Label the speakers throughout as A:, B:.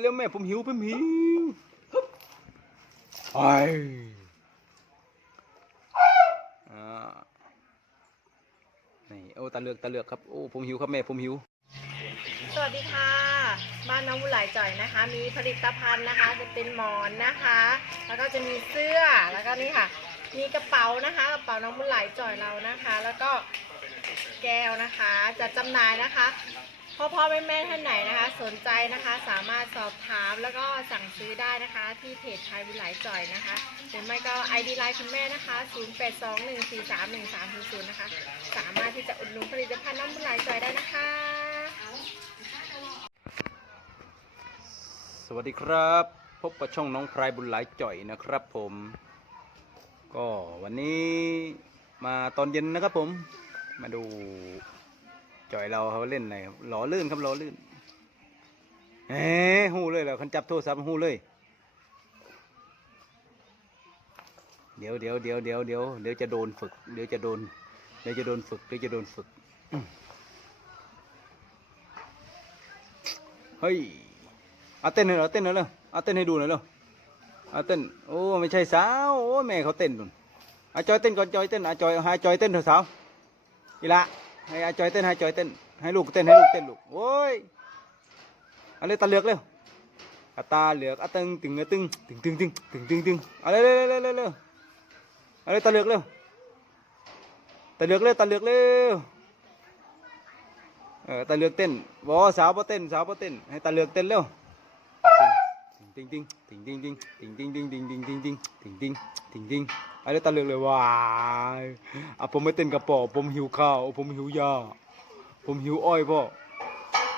A: เร็วแม่ผมหิวผมหิวไอนี่โอ้ตาเลือกตาเลือกครับโอ้ผมหิวครับแม่ผมหิว
B: สวัสดีค่ะ บ้านน้องบุหลายจ่อยนะคะ มีผลิตภัณฑ์นะคะ จะเป็นหมอนนะคะ แล้วก็จะมีเสื้อแล้วก็นี่ค่ะ มีกระเป๋านะคะกระเป๋าน้องบุหลายจ่อยเรานะคะ แล้วก็แก้วนะคะ จะจำหน่ายนะคะ พ่อพ่อแม่แม่ท่านไหนนะคะ สนใจนะคะสามารถสอบถามแล้วก็สั่งซื้อได้นะคะ ที่เพจไทยบุหลจ่อยนะคะหรือไม่ก็ ID ไลน์คุณแม่นะคะ 0821431300 นะคะ สามารถที่จะอุดหนุนผลิตภัณฑ์น้ำบุหลจ่อยได้นะคะ
A: สวัสดีครับ พบกับช่องน้องพรายบุญหลายจ่อยนะครับผม ก็วันนี้มาตอนเย็นนะครับผม มาดู จ่อยเราเขาเล่นอะไรครับหล่อลื่นครับหล่อลื่นเฮ้หูเลยเหรอคันจับโทรศัพท์หูเลย เดี๋ยวเดี๋ยวเดี๋ยวเดี๋ยวเดี๋ยวเดี๋ยวจะโดนฝึก เดี๋ยวจะโดน เดี๋ยวจะโดนฝึก เดี๋ยวจะโดนฝึก เฮ้ยเอาเต้นหน่อยเหรอเต้นหน่อยเลยเอาเต้นให้ดูหน่อยเลยเอาเต้น โอ้ ไม่ใช่สาว โอ้ แม่เขาเต้นนุ่นอาจอยเต้นก่อนจอยเต้นอาจอยห้จอยเต้นเถอะสาวอีละ ให้อาจอยเต้นให้จอยเต้น ให้ลูกเต้นให้ลูกเต้นลูกโอ้ยเอาเลยตาเหลือกเร็วตาเหลือกอาตึงตึงตึงตึงตึงตึงตึงตึงตึงเอาเลยเร็วเร็วเร็วเร็วเอาเลยตาเหลือกเร็วตาเหลือกเร็วตาเหลือกเร็วเออตาเหลือกเต้นบอสาวบ่เต้นสาวบ่เต้นให้ตาเหลือกเต้นเร็ว ติงติงติงติงติงติงติงติงติงติงติงติงติงติงติงติงอะไรตะลึกเลยว้ายอะผมไม่เต้นกระป๋อผมหิวข้าวผมหิวยาผมหิวอ้อยพ่อ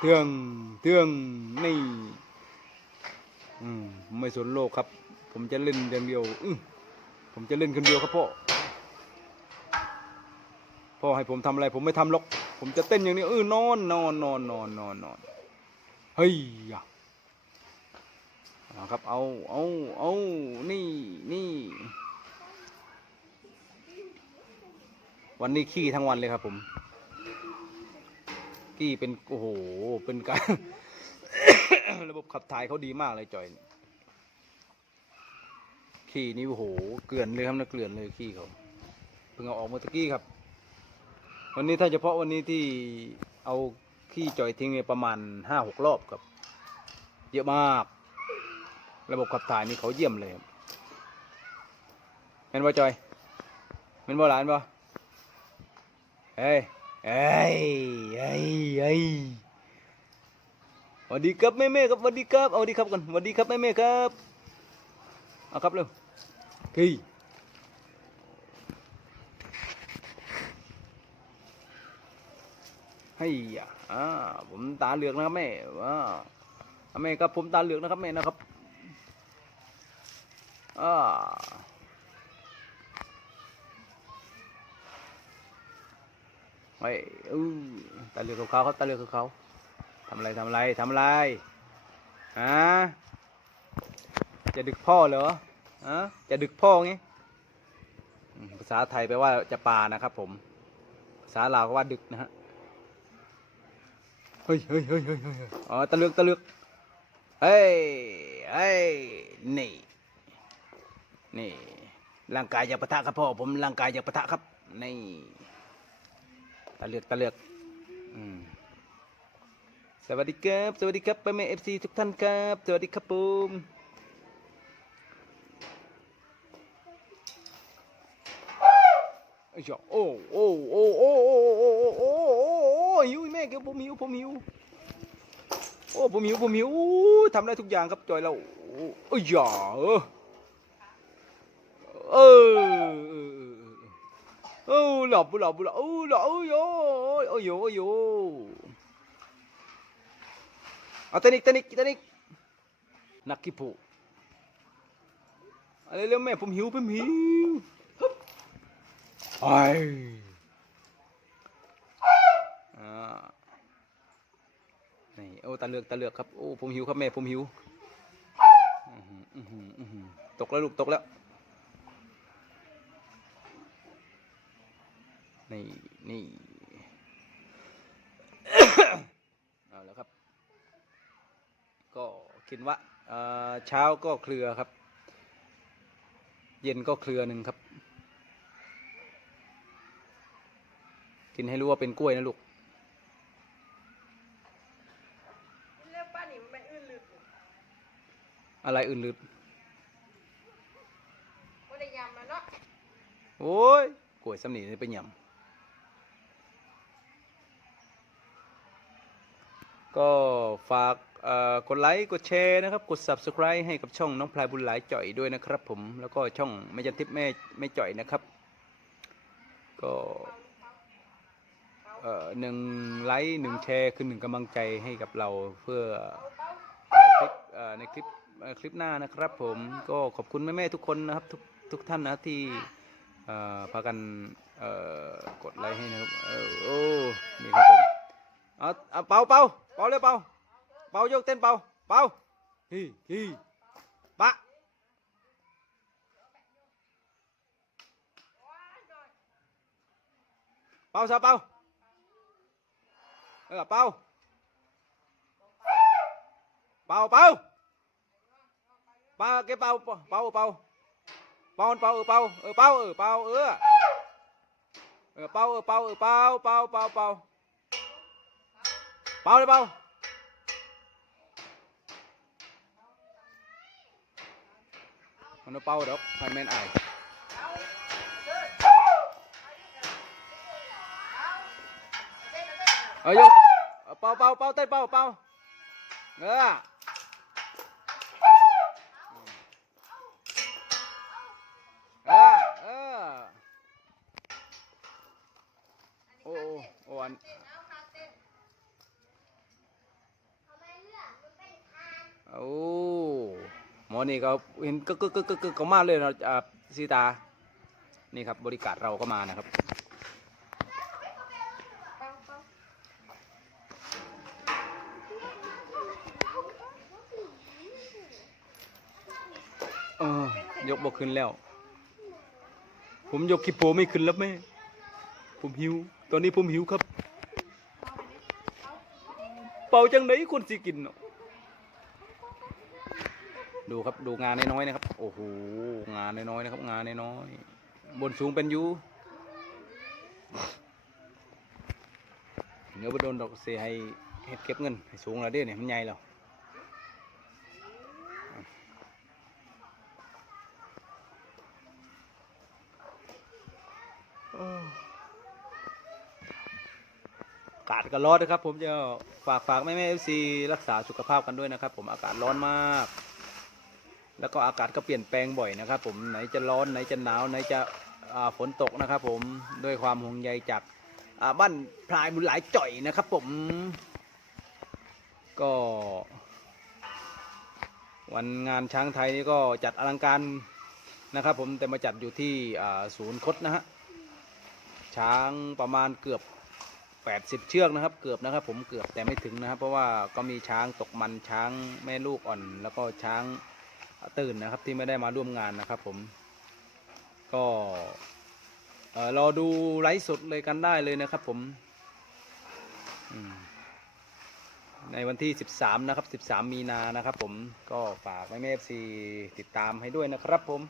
A: เทืองเทืองนี่อืมไม่สนโลกครับ ผมจะเล่นอย่างเดียวอือผมจะเล่นคนเดียวครับพ่อพ่อให้ผมทำอะไร ผมไม่ทำหรอก ผมจะเต้นอย่างนี้เออนอนนอนนอนนอนนอนนอนเฮ้ย เอาครับ เอา เอา เอา นี่ นี่ วันนี้ขี้ทั้งวันเลยครับผม ขี้เป็น โอ้โห เป็นการ ระบบขับถ่ายเขาดีมากเลยจอยเนี่ยขี้นี่โอ้โห เกลื่อนเลยครับนะเกลื่อนเลยขี้เขา เพิ่งเอาออกเมื่อตะกี้ครับ วันนี้ถ้าเฉพาะวันนี้ที่เอาขี้จอยทิ้งเนี่ยประมาณห้าหกรอบครับ เยอะมาก ระบบขับถ่ายนี่เขาเยี่ยมเลยครับเป็นบ่จอยเป็นบ่หลานบ่เฮ้ยเฮ้ยเฮ้ยเฮ้ยสวัสดีครับแม่แม่ครับสวัสดีครับเอาสวัสดีครับกันสวัสดีครับแม่แม่ครับเอาครับเร็วเฮ้ยเฮ้ยอ่าผมตาเหลือกนะครับแม่ว้าแม่ครับผมตาเหลือกนะครับแม่นะครับ อ่าไอ้อู้ตาเลือกของเขาเขาตาเลือกของเขาทำอะไรทำอะไรทำอะไรฮะจะดึกพ่อเหรอฮะจะดึกพ่อไงภาษาไทยแปลว่าจะปานะครับ ผม ภาษาลาวก็ว่าดึกนะฮะเฮ้ยเฮ้ยเฮ้ยเฮ้ยเฮ้ยอ๋อตะเลือกตะเลือกเฮ้ยเฮ้ยนี่ นี่ร่างกายอยากปะทะครับพ่อผมร่างกายอยากปะทะครับนี่ตะเลือกตะเลือกอืมสวัสดีครับ สวัสดีครับแม่เอฟซีทุกท่านครับ สวัสดีครับผมไอ้เจ้าโอ้โอ้โอ้โอ้โอ้โอ้โอ้โอ้โอ้หิวแม่เกี่ยผมหิวผมหิวโอ้ผมหิวผมหิวทำได้ทุกอย่างครับจอยเราโอ้อ้ยอย่า ừ ừ lọc lọc lọc ừ lọc ôi ôi ôi ôi ôi à tên đi tên đi tên đi nạc kịp phụ à lên lên mẹ phum hiếu phum hiếu ai à นี่โอ้ตาเลือกตาเลือกครับโอ้ผมหิวครับแม่ผมหิวตกแล้วลูกตกแล้ว นี่นี่เอาแล้วครับ ก็กินวะเอ่อเช้าก็เครือครับ เย็นก็เครือหนึ่งครับ กินให้รู้ว่าเป็นกล้วยนะลูก
B: เรียกป้าหนิมันเป็นอื่นลึก
A: อะไรอื่นลืด
B: ก็ได้ยำแล้วเนาะ
A: โอ้ยกล้วยสำนีนี่เป็นหยำ ก็ฝากกดไลค์กดแชร์นะครับ กด subscribe ให้กับช่องน้องพลายบุญหลายจ่อยด้วยนะครับผมแล้วก็ช่องแม่จันทิพย์แม่แม่จ่อยนะครับ ก็หนึ่งไลค์หนึ่งแชร์คือหนึ่งกำลังใจให้กับเราเพื่อถ่ายคลิปในคลิปคลิปหน้านะครับผมก็ขอบคุณแม่ๆทุกคนนะครับทุกทุกท่านนะที่พากันกดไลค์ให้นะครับเออโอ้นี่ครับผมเอาเอาเป่าเป่า เป่าเร็วเป่าเป่ายกเต้นเป่าเป่าฮีฮีปะเป่าซะเป่าเออเป่าเป่าเป่าเป่า cái ป่าเป่าเป่าเป่าเป่าเป่าเออ เป่าเอาเออเปล่าเออเปลยเป่ามันเอาดอกพันแม่นอเอายกเอาเป่าเป่าเป่าเต้นเป่าเป่าเออเออเออโอ้โอ้โอ้อันโอ้หม อนี่ก็เห็นกึกกึกกึกกึกกึกเขามาเลยนะอ่าซีตา นี่ครับบริการเราก็มานะครับ เออยกบอกขึ้นแล้ว ผมยกคิปโปไม่ขึ้นแล้วแม่ ผมหิว ตอนนี้ผมหิวครับ เป่าจังไหนคนสิกินเนาะ ดูครับดูงานน้อยๆนะครับ โอ้โหงานน้อยๆนะครับ งานน้อยๆบนสูงเป็นยูเนื้อบโดนดอกเสียให้เฮ็ดเก็บเงินให้สูงแล้วเด้เนี่ยมันใหญ่แล้วอากาศก็ร้อนนะครับ ผมจะฝากฝากแม่แม่เอฟซีรักษาสุขภาพกันด้วยนะครับ ผมอากาศร้อนมาก แล้วก็อากาศก็เปลี่ยนแปลงบ่อยนะครับผมไหนจะร้อนไหนจะหนาวไหนจะฝนตกนะครับผมด้วยความห่วงใยจากบ้านพลายบุญหลายจ่อยนะครับผมก็ วันงานช้างไทยนี่ก็จัดอลังการนะครับผมแต่มาจัดอยู่ที่ศูนย์คดนะฮะช้างประมาณเกือบ80 เชือกนะครับ เกือบนะครับ ผมเกือบแต่ไม่ถึงนะครับ เพราะว่าก็มีช้างตกมันช้างแม่ลูกอ่อน แล้วก็ช้าง ตื่นนะครับที่ไม่ได้มาร่วมงานนะครับผม ก็เออรอดูไลฟ์สดเลยกันได้เลยนะครับผมอืมในวันที่ 13 นะครับ 13 มีนานะครับผมก็ฝากแม่เอฟซีติดตามให้ด้วยนะครับผม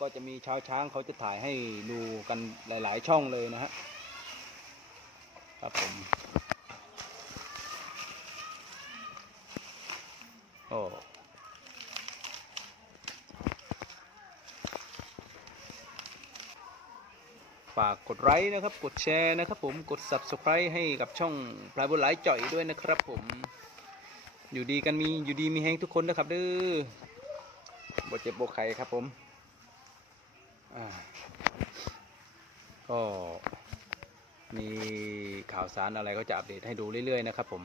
A: ก็จะมีชาวช้างเขาจะถ่ายให้ดูกันหลาย ๆ ช่องเลยนะฮะครับผมโอ้ ฝากกดไลค์นะครับ กดแชร์นะครับผม กด subscribe ให้กับช่องพลายบุญหลายจ่อยด้วยนะครับผม อยู่ดีกันมีอยู่ดีมีแฮงทุกคนนะครับเด้อบเจ็บบไข่ครับผมก็มีข่าวสารอะไรก็จะอัปเดตให้ดูเรื่อยๆนะครับผม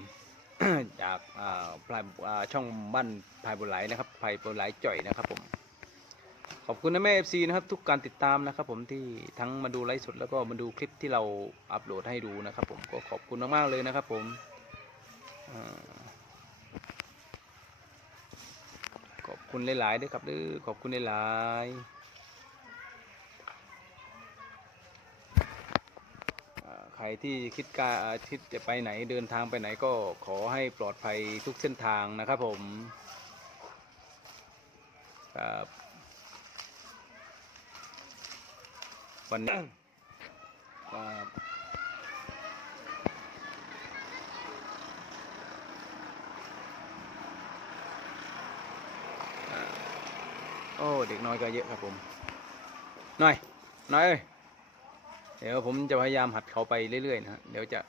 A: จากอ่าพลายอ่าช่องบ้านพายบุไหลนะครับพายบุไหลจ่อยนะครับผม ขอบคุณนะแม่เอฟซีนะครับ ทุกการติดตามนะครับ ผมที่ทั้งมาดูไลฟ์สดแล้วก็มาดูคลิปที่เราอัปโหลดให้ดูนะครับ ผมก็ขอบคุณมากๆเลยนะครับ ผมอขอบคุณหลายๆด้วยครับด้อขอบคุณหลายๆใครที่คิดการอ่าคิดจะไปไหนเดินทางไปไหนก็ขอให้ปลอดภัยทุกเส้นทางนะครับ ผมครับ วันนี้ครับอ่าโอ้เด็กน้อยก็เยอะครับผมน้อยน้อยเอ้ยเดี๋ยวผมจะพยายามหัดเขาไปเรื่อยๆนะเดี๋ยวจะ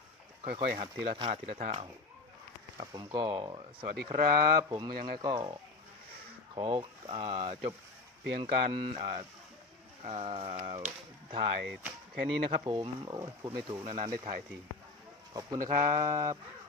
A: ค่อยๆ หัดทีละท่าทีละท่าเอาครับผมก็สวัสดีครับ ผมยังไงก็ขออจบเพียงการ ถ่ายแค่นี้นะครับผม โอ้ยพูดไม่ถูกนานๆได้ถ่ายที ขอบคุณนะครับ